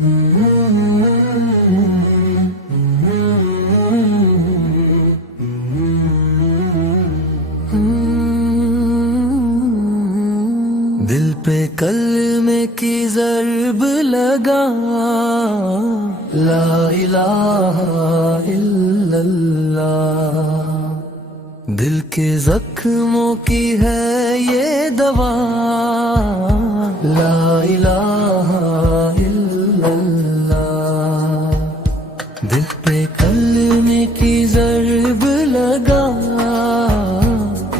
دل پہ کلمے کی ضرب لگا، لا الہ الا اللہ، دل کے زخموں کی ہے یہ دوا، لا الہ الا اللہ، دل پہ کلمے کی ضرب لگا،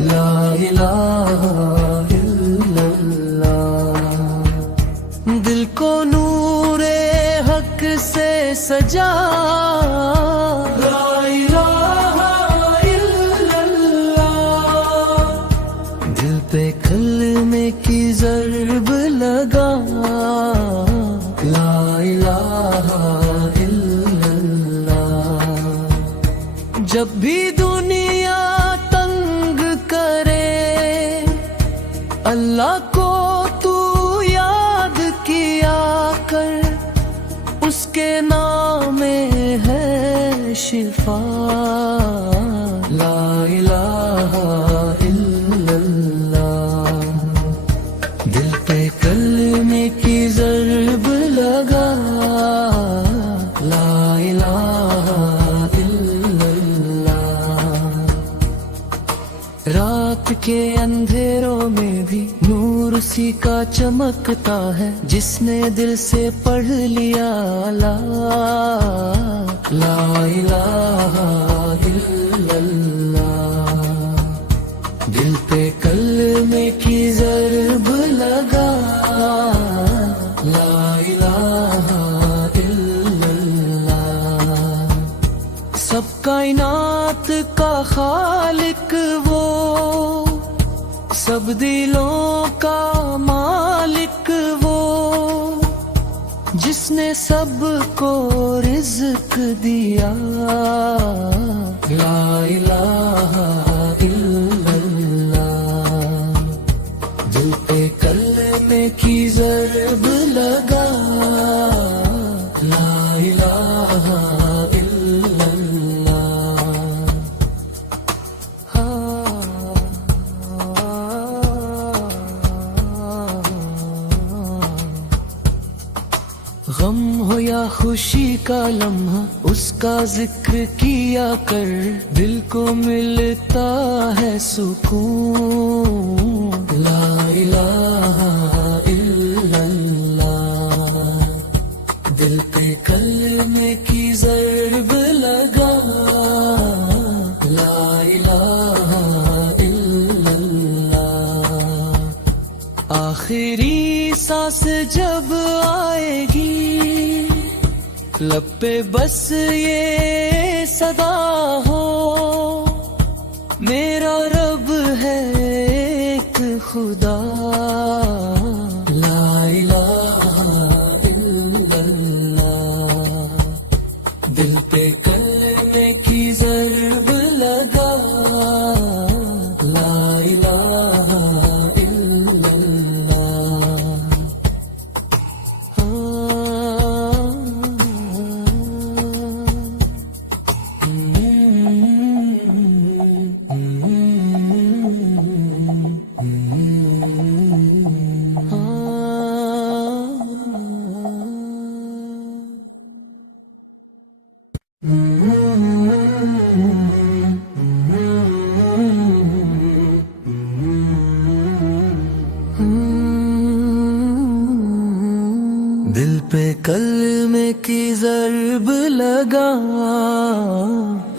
لا الہ الا اللہ، دل کو نور حق سے سجا، لا الہ الا اللہ، دل پہ کلمے کی ضرب لگا، لا الہ الا اللہ، جب بھی دنیا تنگ کرے اللہ کو تو یاد کیا کر، اس کے نام میں ہے شفا، لا الہ الا اللہ، دل پہ کلمے کی ضرب لگا، لا الہ الا اللہ، رات کے اندھیروں میں بھی نور اسی کا چمکتا ہے، جس نے دل سے پڑھ لیا لا الہ الا اللہ، دل پہ کلمے کی ضرب لگا، لا الہ الا اللہ، سب کائنات کا خالق وہ، سب دلوں کا مالک وہ، جس نے سب کو رزق دیا، لا الہ الا اللہ، دل پہ کلمے کی ضرب لگا، لا الہ الا اللہ، غم ہو یا خوشی کا لمحہ اس کا ذکر کیا کر، دل کو ملتا ہے سکون، لا الہ الا اللہ، دل پہ کلمے کی ضرب لگا، لا الہ الا اللہ، آخری سانس جب آئے گی لب پہ بس یہ صدا ہو، میرا رب ہے ایک خدا، لا الہ الا اللہ، دل پہ کلمے کی ضرب لگا، لا الہ الا اللہ، دل پہ کلمے کی ضرب لگا،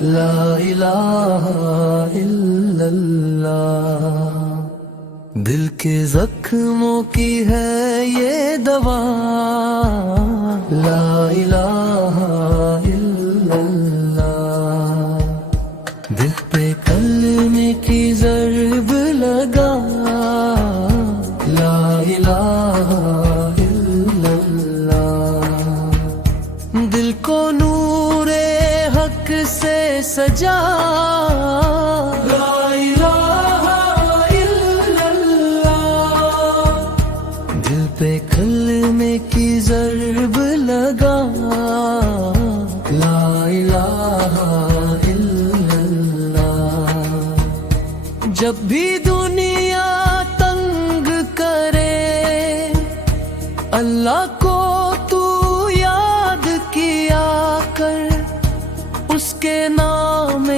لا الہ الا اللہ، دل کے زخموں کی ہے یہ دوا، لا الہ الا اللہ، دل پہ کلمے کی ضرب لگا، لا الہ الا اللہ، دل کو نور حق سے سجا، لا الہ الا اللہ، دل پہ کلمے کی ضرب لگا، جب بھی دنیا تنگ کرے اللہ کو تو یاد کیا کر، اس کے نام